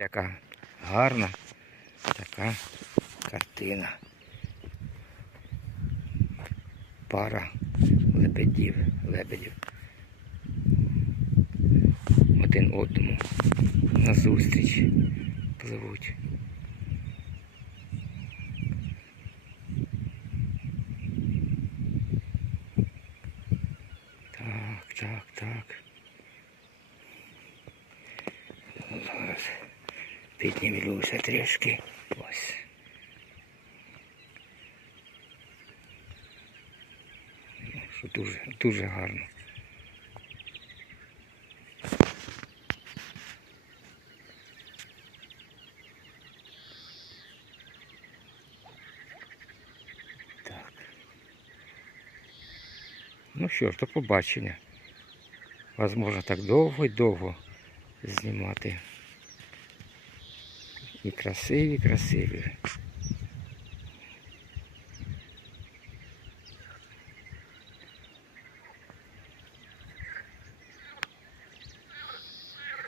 Яка гарна така картина. Пара лебедів, лебедів. Один одному назустріч пливуть. Так, так, так. Зараз піднімлюся трішки. Ось. Що дуже, дуже гарно. Так. Ну що ж, до побачення. Вас можна так довго й довго знімати. І красиві, красиві.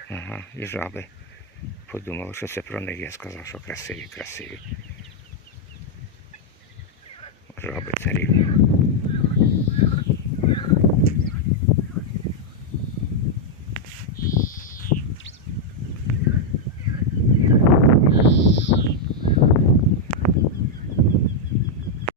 Ага, і жаби. Подумали, що це про них я сказав, що красиві, красиві. Жаби царівні.